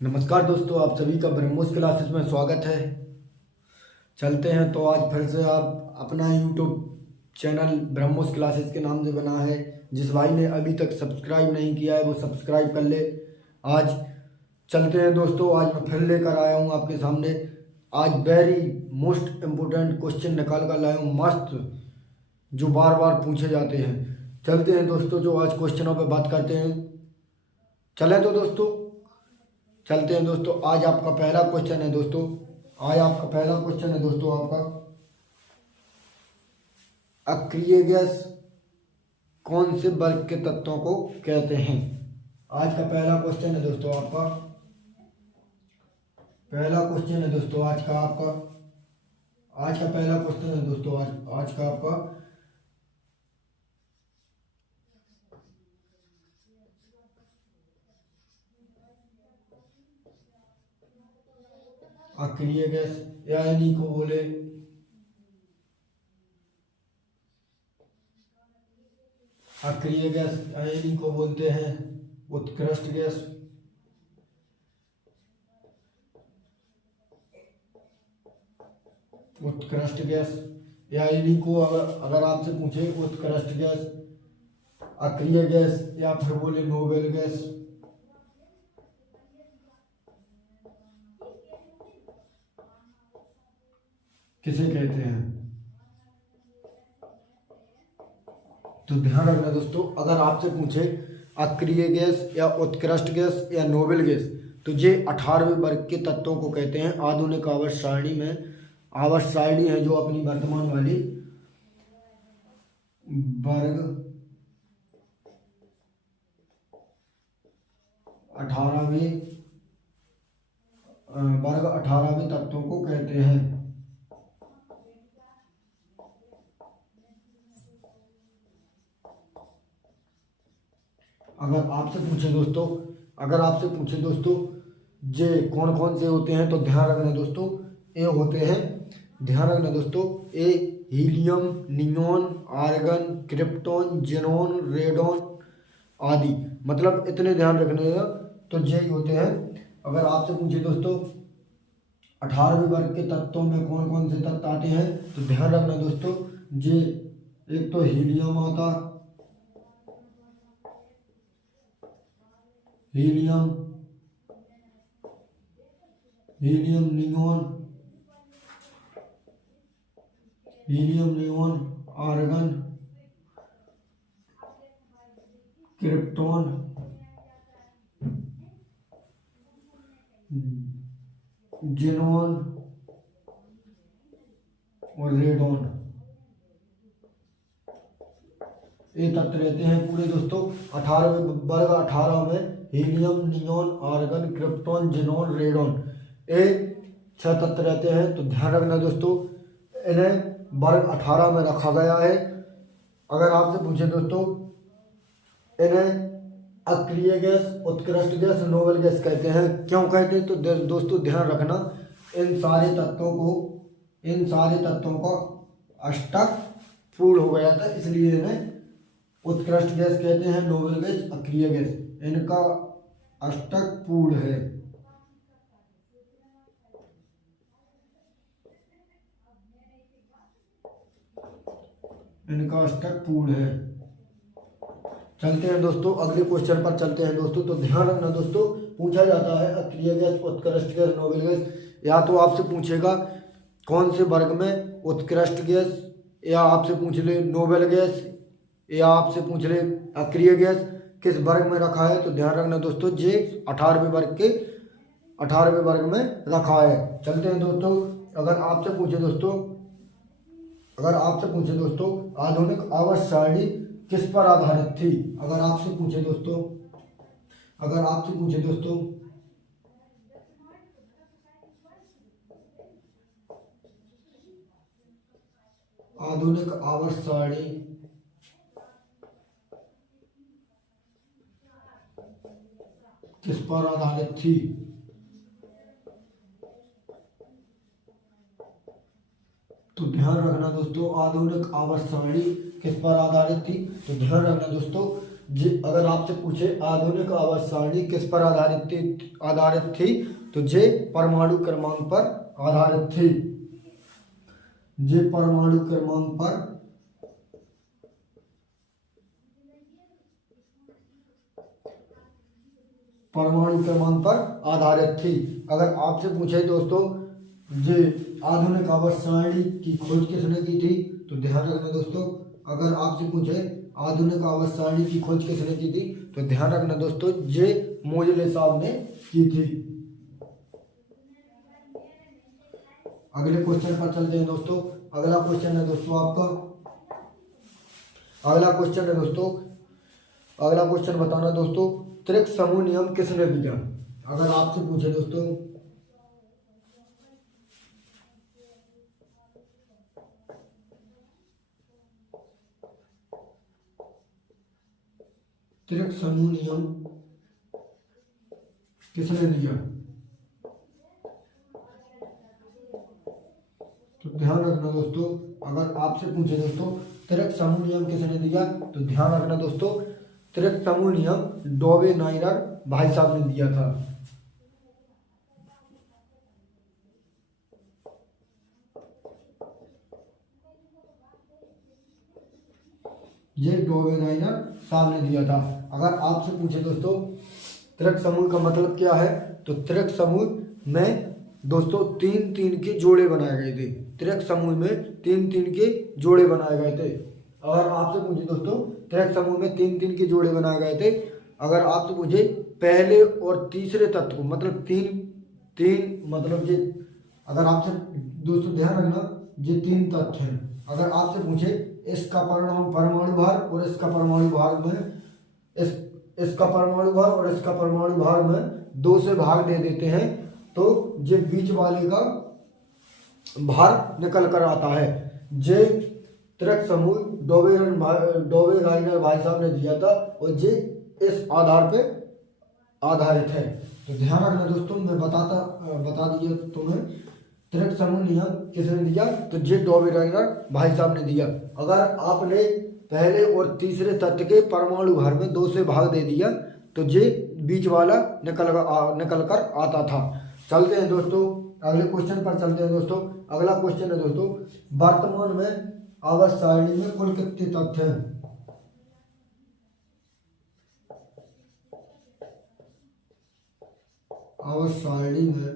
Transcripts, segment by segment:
नमस्कार दोस्तों, आप सभी का ब्रह्मोस क्लासेस में स्वागत है। चलते हैं तो आज फिर से आप अपना यूट्यूब चैनल ब्रह्मोस क्लासेस के नाम से बना है। जिस भाई ने अभी तक सब्सक्राइब नहीं किया है वो सब्सक्राइब कर ले। आज चलते हैं दोस्तों, आज मैं फिर लेकर आया हूँ आपके सामने। आज वेरी मोस्ट इम्पोर्टेंट क्वेश्चन निकाल कर लाया हूँ, मस्त, जो बार बार पूछे जाते हैं। चलते हैं दोस्तों, जो आज क्वेश्चनों पर बात करते हैं। चलें तो दोस्तों, चलते हैं दोस्तों। आज आपका पहला क्वेश्चन है दोस्तों, आपका अक्रिय गैस कौन से वर्ग के तत्वों को कहते हैं। आज का पहला क्वेश्चन है दोस्तों आपका, पहला क्वेश्चन है दोस्तों आज का आपका, आज का पहला क्वेश्चन है दोस्तों आज का आपका अक्रिय गैस या इन्हीं को बोले अक्रिय गैस या इन्हीं को बोलते हैं उत्कृष्ट गैस। उत्कृष्ट गैस या इन्हीं को अगर आपसे पूछे उत्कृष्ट गैस, अक्रिय गैस या फिर बोले नोबेल गैस, किसे कहते हैं। तो ध्यान रखना दोस्तों, अगर आपसे पूछे अक्रिय गैस या उत्कृष्ट गैस या नोबेल गैस, तो ये 18वें वर्ग के तत्वों को कहते हैं। आधुनिक आवर्त सारणी में, आवर्त सारणी है जो अपनी वर्तमान वाली वर्ग 18वें तत्वों को कहते हैं। अगर आपसे पूछे दोस्तों जे कौन कौन से होते हैं, तो ध्यान रखना दोस्तों, ए होते हैं, ध्यान रखना दोस्तों, ए helium, neon, argon, krypton, xenon, radon आदि। मतलब इतने ध्यान रखने का, तो जे ही होते हैं। अगर आपसे पूछे दोस्तों 18वें वर्ग के तत्वों में कौन कौन से तत्व आते हैं, तो ध्यान रखना दोस्तों, जे एक तो हीलियम आता, helium, neon, argon, krypton, xenon और रेडॉन, ये तत्व रहते हैं पूरे दोस्तों 18वें वर्ग। 18 में helium, neon, argon, krypton, xenon, radon, ये 6 तत्व रहते हैं। तो ध्यान रखना दोस्तों, इन्हें वर्ग 18 में रखा गया है। अगर आपसे पूछे दोस्तों इन्हें अक्रिय गैस, उत्कृष्ट गैस, नोबेल गैस कहते हैं। क्यों कहते हैं, तो दोस्तों ध्यान रखना, इन सारे तत्वों का अष्टक पूर्ण हो गया था, इसलिए इन्हें उत्कृष्ट गैस कहते हैं। नोबेल गैस, अक्रिय गैस, इनका अष्टक पूर्ण है। इनका अष्टक पूर्ण है। चलते हैं दोस्तों, अगले क्वेश्चन पर चलते हैं दोस्तों। तो ध्यान रखना दोस्तों, पूछा जाता है अक्रिय गैस, उत्कृष्ट गैस, नोबेल गैस, या तो आपसे पूछेगा कौन से वर्ग में उत्कृष्ट गैस, या आपसे पूछ ले नोबेल गैस, या आपसे पूछ ले अक्रिय गैस किस वर्ग में रखा है। तो ध्यान रखना दोस्तों, ये 18वें वर्ग में रखा है। चलते हैं दोस्तों, अगर आपसे पूछे दोस्तों आधुनिक आवर्त सारणी किस पर आधारित थी। अगर आपसे पूछे दोस्तों आधुनिक आवर्त सारणी किस पर आधारित थी, तो ध्यान रखना दोस्तों, आधुनिक आवर्त सारणी किस पर आधारित थी। तो ध्यान रखना दोस्तों, जी अगर आपसे पूछे आधुनिक आवर्त सारणी किस पर आधारित थी तो जे परमाणु क्रमांक पर आधारित थी। जे परमाणु क्रमांक पर आधारित थी। अगर आपसे पूछे दोस्तों जे आधुनिक आवर्त सारणी की खोज किसने की थी तो ध्यान रखना दोस्तों, अगर आपसे पूछे आधुनिक आवर्त सारणी की खोज किसने की थी तो ध्यान रखना दोस्तों जे मोजले साहब ने की थी। अगले क्वेश्चन पर चलते हैं दोस्तों। अगला क्वेश्चन है दोस्तों अगला क्वेश्चन बताना दोस्तों त्रिक समूह नियम किसने दिया। अगर आपसे पूछे दोस्तों त्रिक समूह नियम किसने दिया तो ध्यान रखना दोस्तों, अगर आपसे पूछे दोस्तों त्रिक समूह नियम किसने दिया तो ध्यान रखना दोस्तों त्रिक समूह नियम डॉबे नाइरर भाई साहब ने दिया था। ये डॉबे नाइरर साहब ने दिया था। अगर आपसे पूछे दोस्तों त्रिक समूह का मतलब क्या है तो त्रिक समूह में दोस्तों 3-3 के जोड़े बनाए गए थे। त्रिक समूह में 3-3 के जोड़े बनाए गए थे। अगर आपसे पूछे दोस्तों त्रिक समूह में 3-3 के जोड़े बनाए गए थे। अगर आपसे पूछे पहले और तीसरे तत्व को मतलब तीन मतलब ये, अगर आपसे दोस्तों ध्यान रखना ये 3 तत्व हैं। अगर आपसे पूछे इसका परमाणु भार और इसका परमाणु भार में इसका परमाणु भार और इसका परमाणु भार में 2 से भाग दे देते हैं तो ये बीच वाले का भार निकल कर आता है। जे त्रिक समूह डॉबे राइनर भाई साहब ने दिया था और जे इस आधार पे आधारित है। तो ध्यान रखना दोस्तों, मैं बता दिया तुम्हें त्रिक समूह नियम किसने दिया तो जे डॉबे राइनर भाई साहब ने दिया। अगर आपने पहले और तीसरे तत्व के परमाणु भार में 2 से भाग दे दिया तो जे बीच वाला निकल कर आता था। चलते हैं दोस्तों अगले क्वेश्चन पर चलते हैं दोस्तों। अगला क्वेश्चन है दोस्तों वर्तमान में आवर्त सारणी में कुल कितने तत्व हैं। आवर्त सारणी में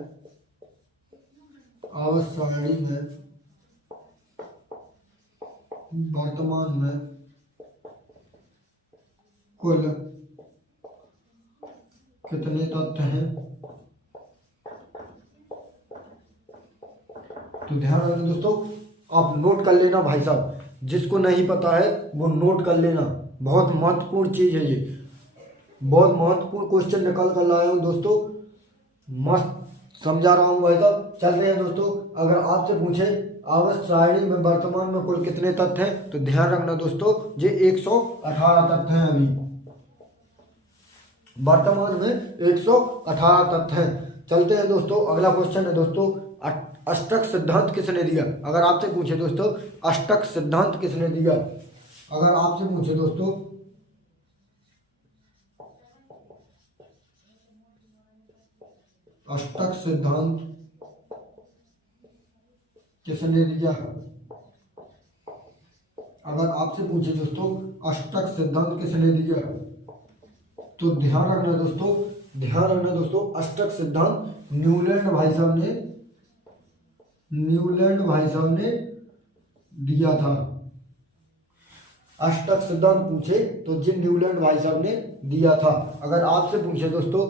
वर्तमान में कुल कितने तत्व हैं तो ध्यान रखना दोस्तों, आप नोट कर लेना भाई साहब, जिसको नहीं पता है वो नोट कर लेना, बहुत महत्वपूर्ण चीज है ये, बहुत महत्वपूर्ण क्वेश्चन निकाल कर लाया हूँ दोस्तों, मस्त समझा रहा हूँ भाई साहब। चलते हैं दोस्तों, अगर आपसे पूछे आवर्त सारणी में वर्तमान में कुल कितने तत्व हैं तो ध्यान रखना दोस्तों ये 118 तत्व हैं। अभी वर्तमान में 118 तत्व हैं। चलते हैं दोस्तों अगला क्वेश्चन है दोस्तों अष्टक सिद्धांत किसने दिया। अगर आपसे पूछे दोस्तों अष्टक सिद्धांत किसने दिया, अगर आपसे पूछे दोस्तों अष्टक सिद्धांत किसने दिया, अगर आपसे पूछे दोस्तों अष्टक सिद्धांत किसने दिया तो ध्यान रखना दोस्तों अष्टक सिद्धांत न्यूलैंड भाई साहब ने दिया था। अष्टक सिद्धांत पूछे तो जी न्यूलैंड भाई साहब ने दिया था। अगर आपसे पूछे दोस्तों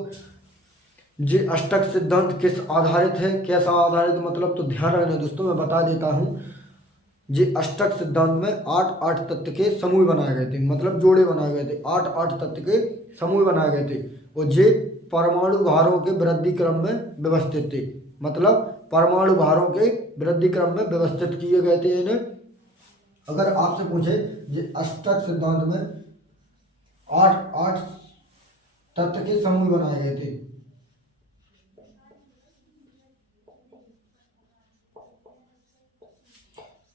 जी अष्टक सिद्धांत किस आधारित है, कैसा आधारित मतलब, तो ध्यान रखना दोस्तों मैं बता देता हूँ। जी अष्टक सिद्धांत में 8 तत्व के समूह बनाए गए थे, मतलब जोड़े बनाए गए थे, 8 तत्व के समूह बनाए गए थे और जे परमाणु भारों के वृद्धि क्रम में व्यवस्थित थे, मतलब परमाणु भारों के वृद्धि क्रम में व्यवस्थित किए गए थे इन्हें। अगर आपसे पूछे जी अष्टक सिद्धांत में 8 तत्व के समूह बनाए गए थे,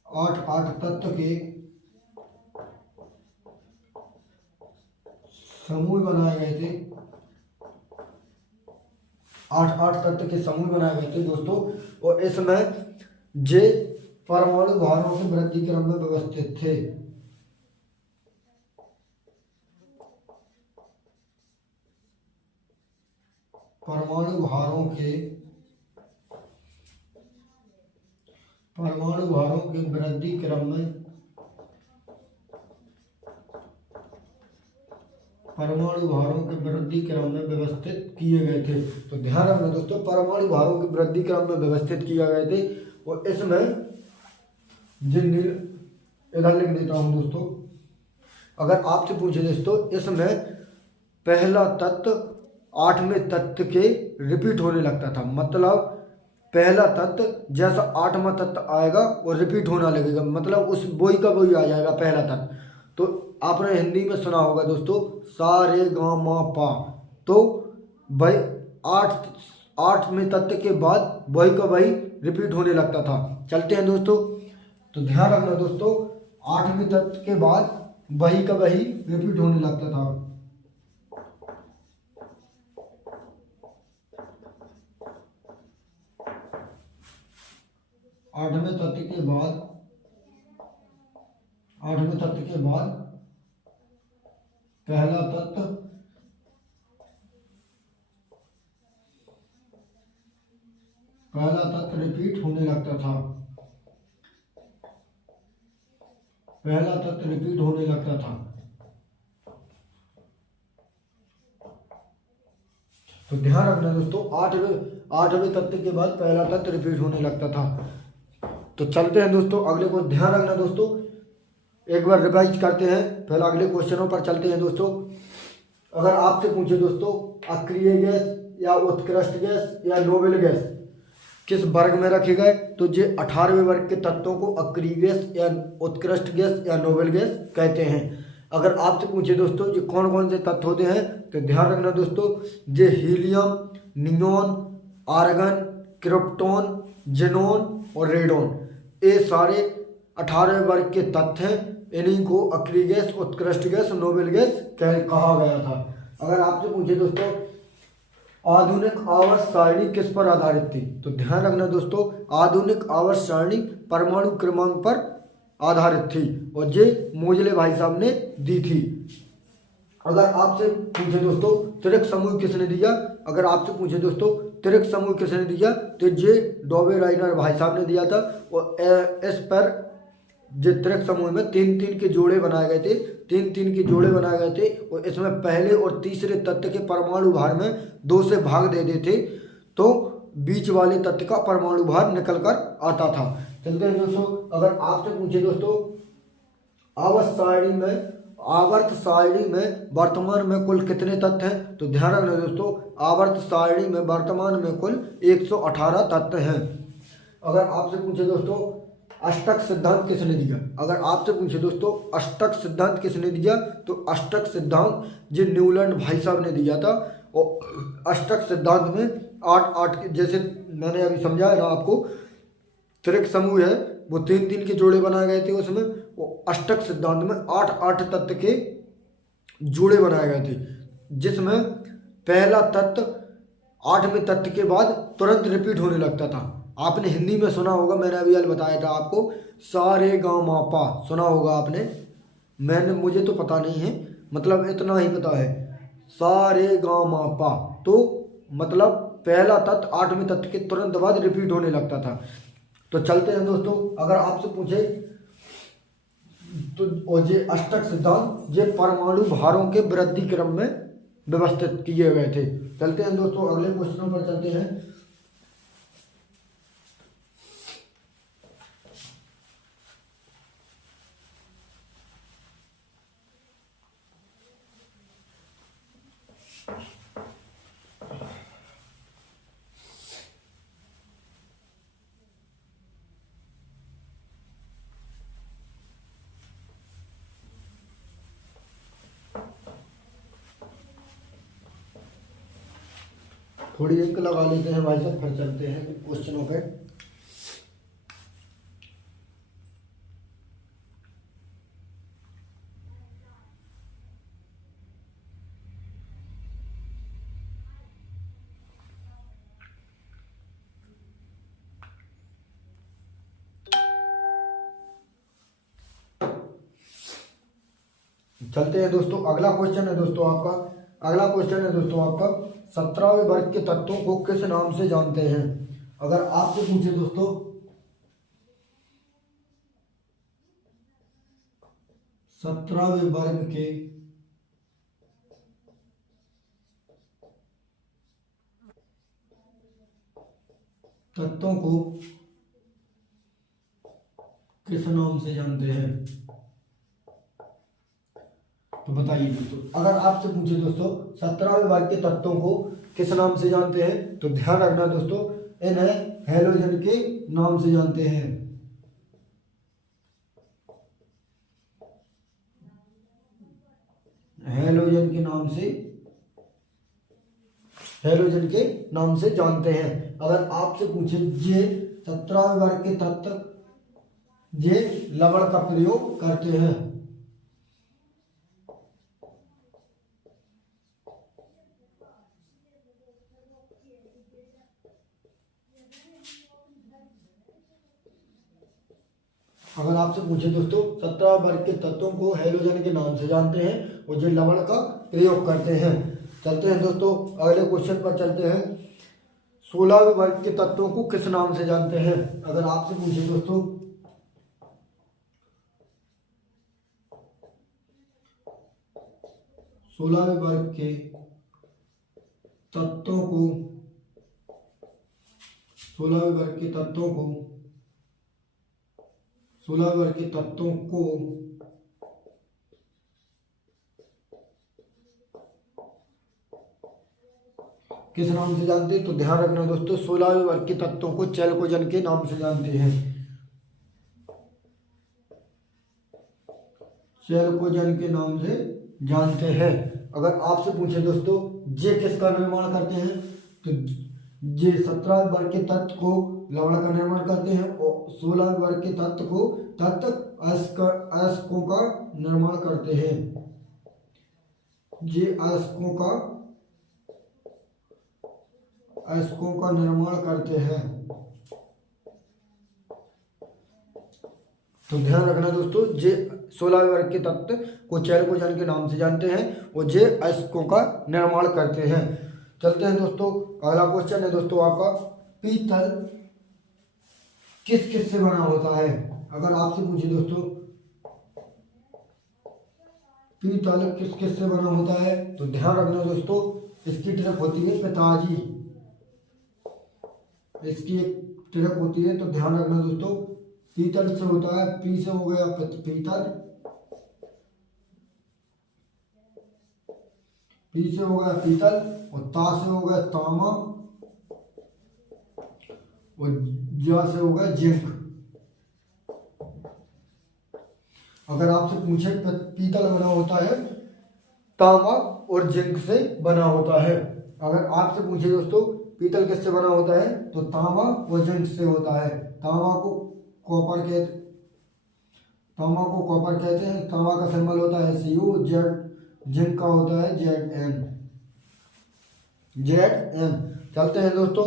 8 तत्व के समूह बनाए गए थे, 8 तत्व के समूह बनाए गए थे दोस्तों। और इसमें जे परमाणु भारों के वृद्धि क्रम में व्यवस्थित थे। परमाणु भारों के वृद्धि क्रम में व्यवस्थित किए गए थे। तो ध्यान रखना दोस्तों, परमाणु भारों के वृद्धि क्रम में व्यवस्थित किए गए थे। और इसमें इधर लिख देता हूं दोस्तों, अगर आपसे पूछे दोस्तों इसमें पहला तत्व 8वें तत्व के रिपीट होने लगता था। मतलब पहला तत्व जैसा 8वां तत्व आएगा वो रिपीट होना लगेगा, मतलब उस वही का वही आ जाएगा पहला तत्व। तो आपने हिंदी में सुना होगा दोस्तों सा रे गा मा पा, तो भाई 8वें तत्व के बाद वही का वही रिपीट होने लगता था। चलते हैं दोस्तों, तो ध्यान रखना दोस्तों, 8वें तत्व के बाद वही का वही रिपीट होने लगता था। 8वें तत्व के बाद पहला तत्व रिपीट होने लगता था। तो ध्यान रखना दोस्तों, 8वें तत्व के बाद पहला तत्व रिपीट होने लगता था। तो चलते हैं दोस्तों अगले को। ध्यान रखना दोस्तों, एक बार रिवाइज करते हैं, पहले अगले क्वेश्चनों पर चलते हैं दोस्तों। अगर आपसे पूछे दोस्तों अक्रिय गैस या उत्कृष्ट गैस या नोबेल गैस किस वर्ग में रखे गए, तो ये 18वें वर्ग के तत्वों को अक्रिय गैस या उत्कृष्ट गैस या नोबेल गैस कहते हैं। अगर आपसे पूछे दोस्तों ये कौन कौन से तत्व होते हैं, तो ध्यान रखना दोस्तों, ये helium, neon, argon, krypton, xenon और रेडॉन, ये सारे 18वें वर्ग के तत्व हैं। इन्हीं को अक्रिय गैस, उत्कृष्ट गैस, नोबेल गैस कहा गया था। अगर आपसे पूछे दोस्तों आधुनिक आवर्त सारणी किस पर आधारित थी, तो ध्यान रखना दोस्तों, आधुनिक आवर्त सारणी परमाणु क्रमांक पर आधारित थी और ये मोजले भाई साहब ने दी थी। अगर आपसे पूछे दोस्तों त्रिक समूह किसने दिया, अगर आपसे पूछे दोस्तों त्रिक समूह किसने दिया, तो ये डॉबे राइनर भाई साहब ने दिया था। और इस पर जो त्रिक समूह में 3-3 के जोड़े बनाए गए थे, 3-3 के जोड़े बनाए गए थे। और इसमें पहले और तीसरे तत्व के परमाणु भार में 2 से भाग दे देते तो बीच वाले तत्व का परमाणु भार निकल कर आता था। चलते हैं दोस्तों, अगर आपसे पूछे दोस्तों आवर्त सारणी में वर्तमान में कुल कितने तत्व हैं, तो ध्यान रखना दोस्तों, आवर्त सारणी में वर्तमान में कुल 118 तत्व हैं। अगर आपसे पूछे दोस्तों अष्टक सिद्धांत किसने दिया, अगर आपसे पूछे दोस्तों अष्टक सिद्धांत किसने दिया, तो अष्टक सिद्धांत जो न्यूलैंड भाई साहब ने दिया था। और अष्टक सिद्धांत में 8 जैसे मैंने अभी समझाया ना आपको, त्रिक समूह है वो 3-3 के जोड़े बनाए गए थे, उसमें वो अष्टक सिद्धांत में 8 तत्व के जोड़े बनाए गए थे, जिसमें पहला तत्व 8वें तत्व के बाद तुरंत रिपीट होने लगता था। आपने हिंदी में सुना होगा, मैंने अभी हाल बताया था आपको, सा रे गा मा पा सुना होगा आपने, मुझे तो पता नहीं है, मतलब इतना ही पता है, सा रे गा मा पा, तो मतलब पहला तत्व 8वें तत्व के तुरंत बाद रिपीट होने लगता था। तो चलते हैं दोस्तों, अगर आपसे पूछे तो ये अष्टक सिद्धांत ये परमाणु भारों के वृद्धि क्रम में व्यवस्थित किए गए थे। चलते हैं दोस्तों अगले क्वेश्चनों पर चलते हैं। थोड़ी एक लगा लेते हैं भाई साहब, फिर चलते हैं क्वेश्चनों पे। चलते हैं दोस्तों, अगला क्वेश्चन है दोस्तों आपका 17वें वर्ग के तत्वों को किस नाम से जानते हैं। अगर आपसे पूछे दोस्तों 17वें वर्ग के तत्वों को किस नाम से जानते हैं, तो बताइए दोस्तों। अगर आपसे पूछे दोस्तों 17वें वर्ग के तत्वों को किस नाम से जानते हैं, तो ध्यान रखना दोस्तों, इन्हें हैलोजन के नाम से जानते हैं। हैलोजन के नाम से जानते हैं। अगर आपसे पूछे जे 17वें वर्ग के तत्व जे लवण का प्रयोग करते हैं, अगर आपसे पूछे दोस्तों 17 वर्ग के तत्वों को हैलोजन के नाम से जानते हैं और जो लवण का प्रयोग करते हैं। चलते हैं दोस्तों, अगले क्वेश्चन पर चलते हैं। 16वें वर्ग के तत्वों को किस नाम से जानते हैं। अगर आपसे पूछे दोस्तों 16वें वर्ग के तत्वों को 16वें वर्ग के तत्वों को 16वें वर्ग के तत्वों को किस नाम से जानते हैं, तो ध्यान रखना दोस्तों, 16वें वर्ग के तत्वों को चैल्कोजन के नाम से जानते हैं। चैल्कोजन के नाम से जानते हैं। अगर आपसे पूछे दोस्तों जे किसका निर्माण करते हैं, तो जे 17वें वर्ग के तत्व को लवण का निर्माण करते हैं और 16वें वर्ग के तत्व को अयस्कों का निर्माण करते हैं। जे अयस्कों का निर्माण करते हैं। तो ध्यान रखना दोस्तों, जे 16वें वर्ग के तत्व को चैल्कोजन के नाम से जानते हैं और जे अयस्कों का निर्माण करते हैं। चलते हैं दोस्तों, अगला क्वेश्चन है दोस्तों आपका, पीतल किस किस से बना होता है। अगर आपसे पूछे दोस्तों पीतल किस किस से बना होता है, तो ध्यान रखना दोस्तों, इसकी ट्रिक होती है पिताजी, इसकी एक ट्रिक होती है। तो ध्यान रखना दोस्तों, पीतल से होता है, पी से हो गया पीतल, पी से हो गया पीतल और ता से हो गया तांबा और जा से हो गया जिंक। अगर आपसे पूछे पीतल बना होता है तांबा और जिंक से बना होता है। अगर आपसे पूछे दोस्तों पीतल किससे बना होता है, तो तांबा और जिंक से होता है। तांबा को कॉपर कहते हैं। तांबा का सिंबल होता है Cu, जिंक का होता है Zn। चलते हैं दोस्तों,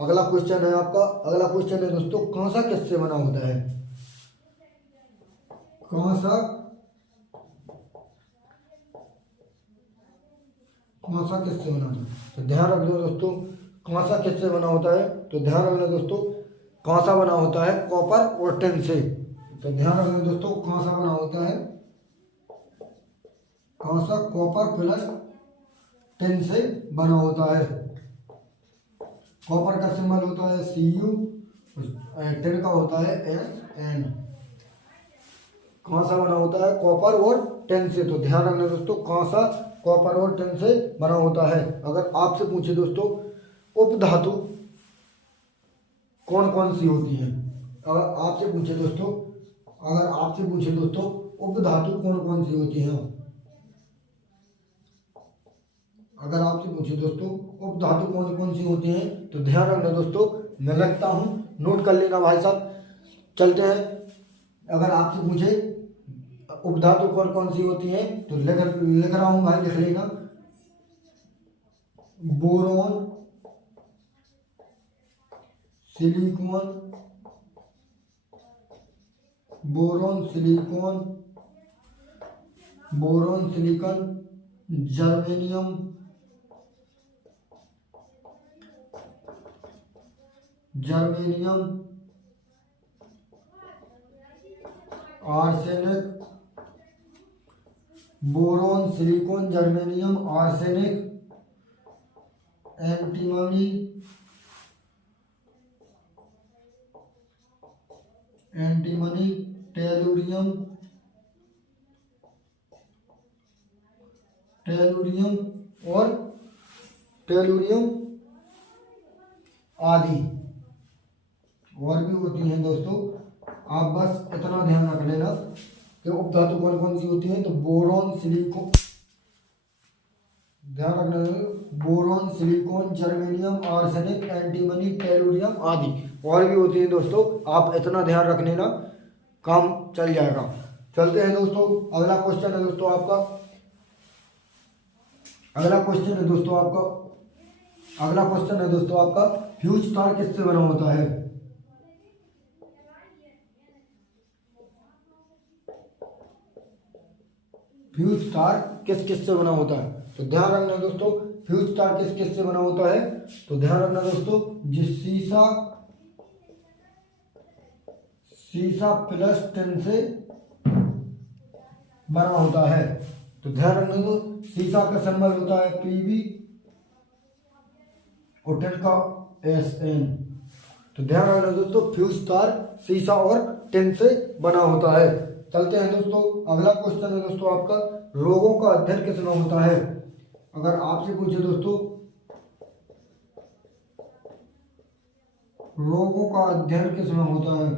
अगला क्वेश्चन है आपका, अगला क्वेश्चन है दोस्तों, कांसा किससे बना होता है। कांसा किससे बना होता है, तो ध्यान रखना दोस्तों, कांसा किससे बना होता है, तो ध्यान रखना दोस्तों, कांसा बना होता है कॉपर और टिन से। तो ध्यान रखना दोस्तों, कांसा बना होता है, कांसा कॉपर प्लस टिन से बना होता है। कॉपर का सिंबल होता है Cu, टिन का होता है Sn। कांसा बना होता है कॉपर और टिन से। तो ध्यान रखना दोस्तों, कांसा कॉपर और टिन से बना होता है। अगर आपसे पूछे दोस्तों उपधातु कौन कौन सी होती हैं, अगर आपसे पूछे दोस्तों उपधातु कौन कौन सी होती हैं, अगर आपसे पूछे दोस्तों उपधातु कौन कौन सी होती हैं, तो ध्यान रखना दोस्तों, मैं लिखता हूँ, नोट कर लेना भाई साहब। चलते हैं, अगर आपसे पूछे उपधातु कौन कौन सी होती हैं, तो लिख रहा हूँ भाई, लिख लेना। Boron, silicon, boron, silicon, germanium, arsenic, boron, silicon, germanium, arsenic, antimony, tellurium और टेलुरियम आदि और भी होती हैं दोस्तों। आप बस इतना ध्यान रख लेना कि उपधातु कौन कौन सी होती हैं। तो बोरोन, सिलिकॉन, ध्यान रखना, boron, silicon, germanium, arsenic, antimony, tellurium आदि और भी होती हैं दोस्तों। आप इतना ध्यान रख लेना, काम चल जाएगा। चलते हैं दोस्तों, अगला क्वेश्चन है दोस्तों आपका, अगला क्वेश्चन है दोस्तों आपका फ्यूज तार किससे बना होता है? फ्यूज तार किस से बना होता है? तो ध्यान रखना दोस्तों, फ्यूज तार किस से बना होता है? तो ध्यान रखना दोस्तों, जिस सीसा प्लस 10 से बना होता है। तो ध्यान रखना दोस्तों, सीसा का सिंबल होता है Pb और 10 का Sn। तो ध्यान रखना दोस्तों, फ्यूज तार सीसा और 10 से बना होता है। चलते हैं दोस्तों, अगला क्वेश्चन है दोस्तों आपका, रोगों का अध्ययन किसमें होता है? अगर आपसे पूछे दोस्तों, रोगों का अध्ययन किसमें होता है?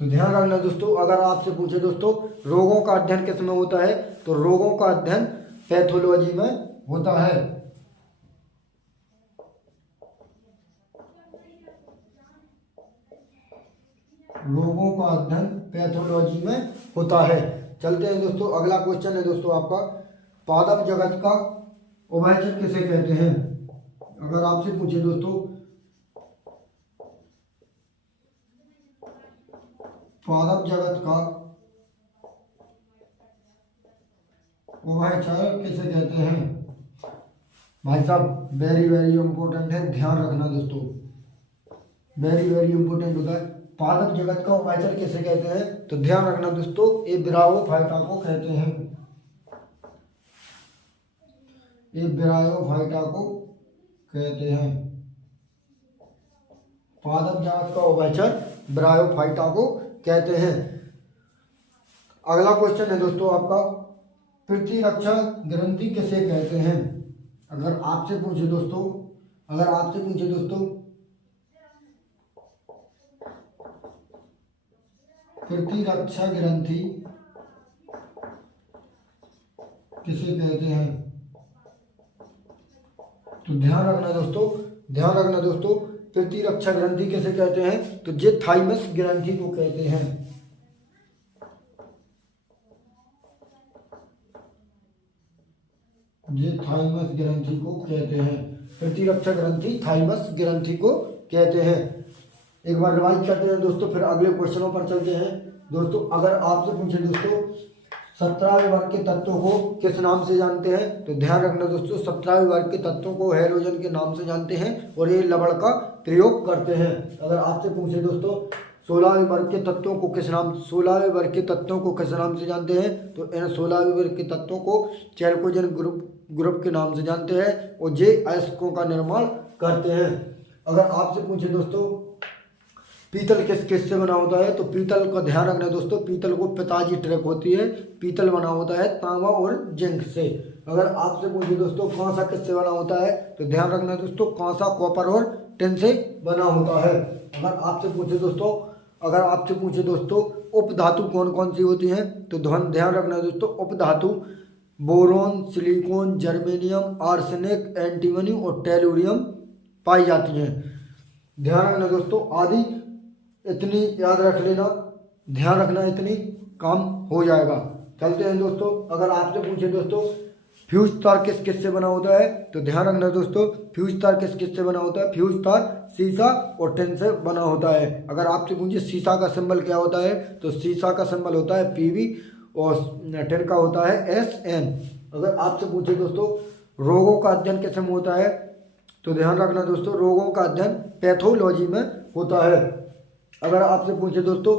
तो ध्यान रखना दोस्तों, अगर आपसे पूछे दोस्तों रोगों का अध्ययन किसमें होता है, तो रोगों का अध्ययन पैथोलॉजी में होता है। रोगों का अध्ययन पैथोलॉजी में होता है। चलते हैं दोस्तों, अगला क्वेश्चन है दोस्तों आपका, पादप जगत का उभयचर किसे कहते हैं? अगर आपसे पूछे दोस्तों पादप जगत का उभयचर किसे कहते हैं? भाई साहब वेरी वेरी इंपॉर्टेंट है, ध्यान रखना दोस्तों, वेरी वेरी इंपॉर्टेंट होता है। पादप जगत का उभयचर किसे कहते हैं? तो ध्यान रखना दोस्तों, ये ब्रायोफाइटा को कहते हैं। ये ब्रायोफाइटा को कहते हैं। पादप जगत का उभयचर ब्रायोफाइटा को कहते हैं। अगला क्वेश्चन है दोस्तों आपका, प्रतिरक्षा ग्रंथि किसे कहते हैं? अगर आपसे पूछे दोस्तों प्रतिरक्षा ग्रंथि किसे कहते हैं? तो ध्यान रखना दोस्तों, प्रतिरक्षा ग्रंथि किसे कहते हैं? तो जे थाइमस ग्रंथि को कहते हैं। जे थाइमस ग्रंथि को कहते हैं। प्रतिरक्षा ग्रंथि थाइमस ग्रंथि को कहते हैं। एक बार रिवाइज करते हैं दोस्तों, फिर अगले क्वेश्चनों पर चलते हैं दोस्तों। अगर आपसे पूछे दोस्तों 17वें वर्ग के तत्वों को किस नाम से जानते हैं? तो ध्यान रखना दोस्तों, 17वें वर्ग के तत्वों को हैलोजन के नाम से जानते हैं और ये लवण का प्रयोग करते हैं। अगर आपसे पूछे दोस्तों 16वें वर्ग के तत्वों को किस नाम से जानते हैं? तो इन 16वें वर्ग के तत्वों को चैल्कोजेन ग्रुप के नाम से जानते हैं और जे अयस्कों का निर्माण करते हैं। अगर आपसे पूछे दोस्तों पीतल किस से बना होता है? तो पीतल का ध्यान रखना दोस्तों, पीतल को पिताजी ट्रैक होती है, पीतल बना होता है तांबा और जिंक से। अगर आपसे पूछे दोस्तों कांसा किससे बना होता है? तो ध्यान रखना दोस्तों, कांसा कॉपर और टिन से बना होता है। अगर आपसे पूछे दोस्तों उपधातु कौन कौन सी होती हैं? तो ध्यान रखना दोस्तों, उपधातु boron, silicon, germanium, arsenic, antimony और टेलुरियम पाई जाती हैं। ध्यान रखना दोस्तों, आदि इतनी याद रख लेना, ध्यान रखना, इतनी काम हो जाएगा। चलते हैं दोस्तों, अगर आपसे पूछे दोस्तों फ्यूज तार किस से बना होता है? तो ध्यान रखना दोस्तों, फ्यूज तार किस से बना होता है? फ्यूज तार सीसा और टिन से बना होता है। अगर आपसे पूछे सीसा का सिंबल क्या होता है? तो सीसा का सिंबल होता है Pb और 10 का होता है SN। अगर आपसे पूछे दोस्तों रोगों का अध्ययन किस में होता है, तो ध्यान रखना दोस्तों रोगों का अध्ययन पैथोलॉजी में होता है। अगर आपसे पूछे दोस्तों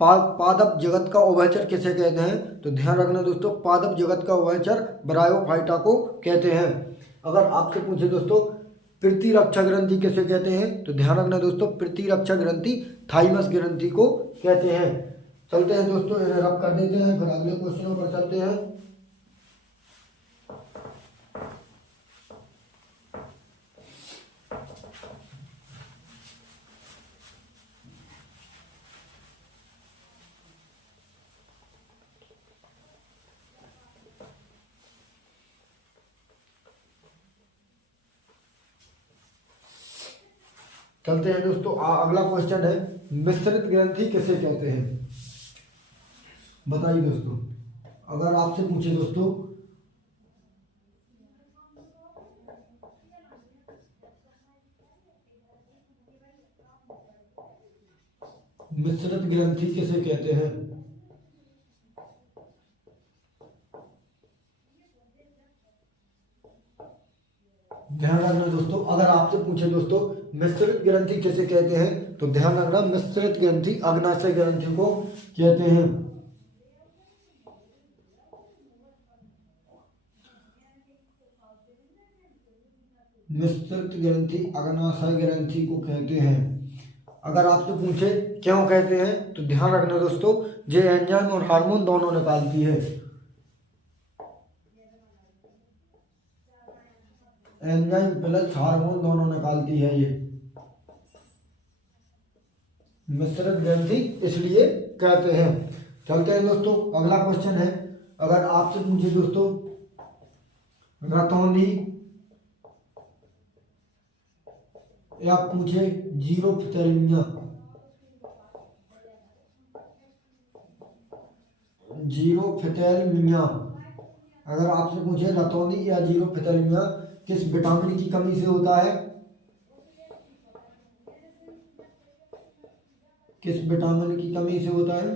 पादप जगत का उभयचर किसे कहते हैं, तो ध्यान रखना दोस्तों पादप जगत का उभयचर ब्रायोफाइटा को कहते हैं। अगर आपसे पूछे दोस्तों प्रतिरक्षा ग्रंथि किसे कहते हैं, तो ध्यान रखना दोस्तों प्रतिरक्षा ग्रंथि थाइमस ग्रंथि को कहते हैं। चलते हैं दोस्तों, इन्हें रब कर देते हैं, फिर अगले क्वेश्चनों पर चलते हैं। चलते हैं दोस्तों, अगला क्वेश्चन है मिश्रित ग्रंथि किसे कहते हैं, बताइए दोस्तों। अगर आपसे पूछे दोस्तों मिश्रित ग्रंथि किसे कहते हैं, ध्यान रखना दोस्तों। अगर आपसे पूछे दोस्तों मिश्रित ग्रंथि किसे कहते हैं, तो ध्यान रखना मिश्रित ग्रंथि अग्नाशय ग्रंथि को कहते हैं। मिश्रित ग्रंथि अग्नाशय ग्रंथि को कहते हैं। अगर आपसे पूछे क्यों कहते हैं, तो ध्यान रखना दोस्तों ये एंजाइम और हार्मोन दोनों निकालती है। एंजाइम प्लस हार्मोन दोनों निकालती है ये मिश्रित ग्रंथि, इसलिए कहते हैं। चलते हैं दोस्तों, अगला क्वेश्चन है। अगर आपसे पूछे दोस्तों रतौंधी या पूछे जीरोफ्थैल्मिया, अगर आपसे पूछे रतौंधी या जीरोफ्थैल्मिया किस विटामिन की कमी से होता है, किस विटामिन की कमी से होता है,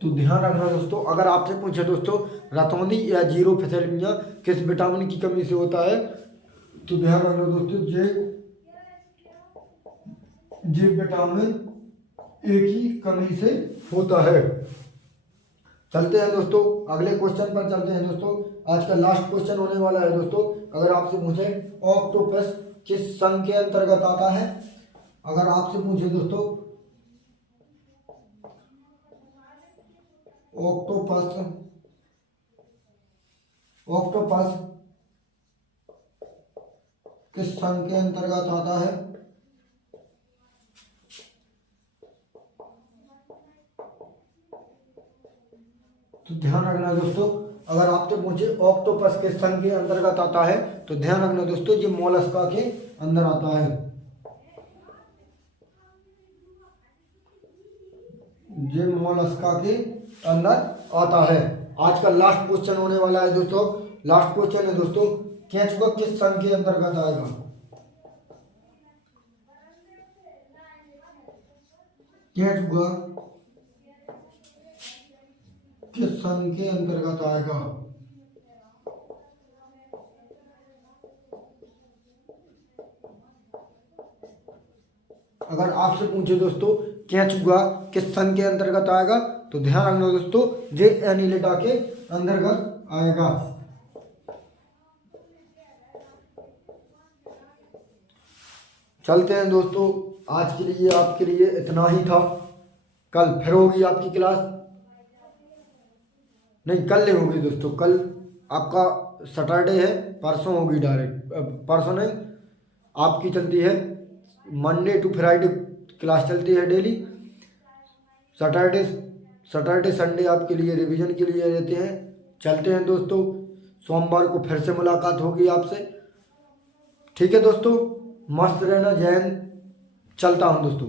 तो ध्यान रखना दोस्तों। अगर आपसे पूछे दोस्तों रतौंधी या जीरोफ्थैल्मिया किस विटामिन की कमी से होता है, तो ध्यान रखना दोस्तों जे विटामिन ए की कमी से होता है। चलते हैं दोस्तों, अगले क्वेश्चन पर चलते हैं दोस्तों। आज का लास्ट क्वेश्चन होने वाला है दोस्तों। अगर आपसे पूछे ऑक्टोपस किस संघ के अंतर्गत आता है, अगर आपसे पूछे दोस्तों ऑक्टोपस किस संघ के अंतर्गत आता है, तो ध्यान रखना दोस्तों। अगर आपसे पूछे ऑक्टोपस किस संघ के अंतर्गत आता है, तो ध्यान रखना दोस्तों ये मोलस्का के अंदर आता है, ये मोलस्का के अंदर आता है। आज का लास्ट क्वेश्चन होने वाला है दोस्तों। लास्ट क्वेश्चन है दोस्तों केंचुआ किस संघ के अंतर्गत आएगा, केंचुआ किस संघ के अंतर्गत आएगा, अगर आपसे पूछे दोस्तों केंचुआ किस संघ के अंतर्गत आएगा, तो ध्यान रखना दोस्तों जे एनिलिडा के अंतर्गत आएगा। चलते हैं दोस्तों, आज के लिए आपके लिए इतना ही था। कल फिर होगी आपकी क्लास, नहीं कल नहीं होगी दोस्तों, कल आपका सैटरडे है, परसों होगी डायरेक्ट, परसों नहीं आपकी चलती है मंडे टू फ्राइडे क्लास चलती है डेली। सैटरडे संडे आपके लिए रिवीजन के लिए रहते हैं। चलते हैं दोस्तों, सोमवार को फिर से मुलाकात होगी आपसे। ठीक है दोस्तों, मस्त रहना, जय हिंद। चलता हूँ दोस्तों।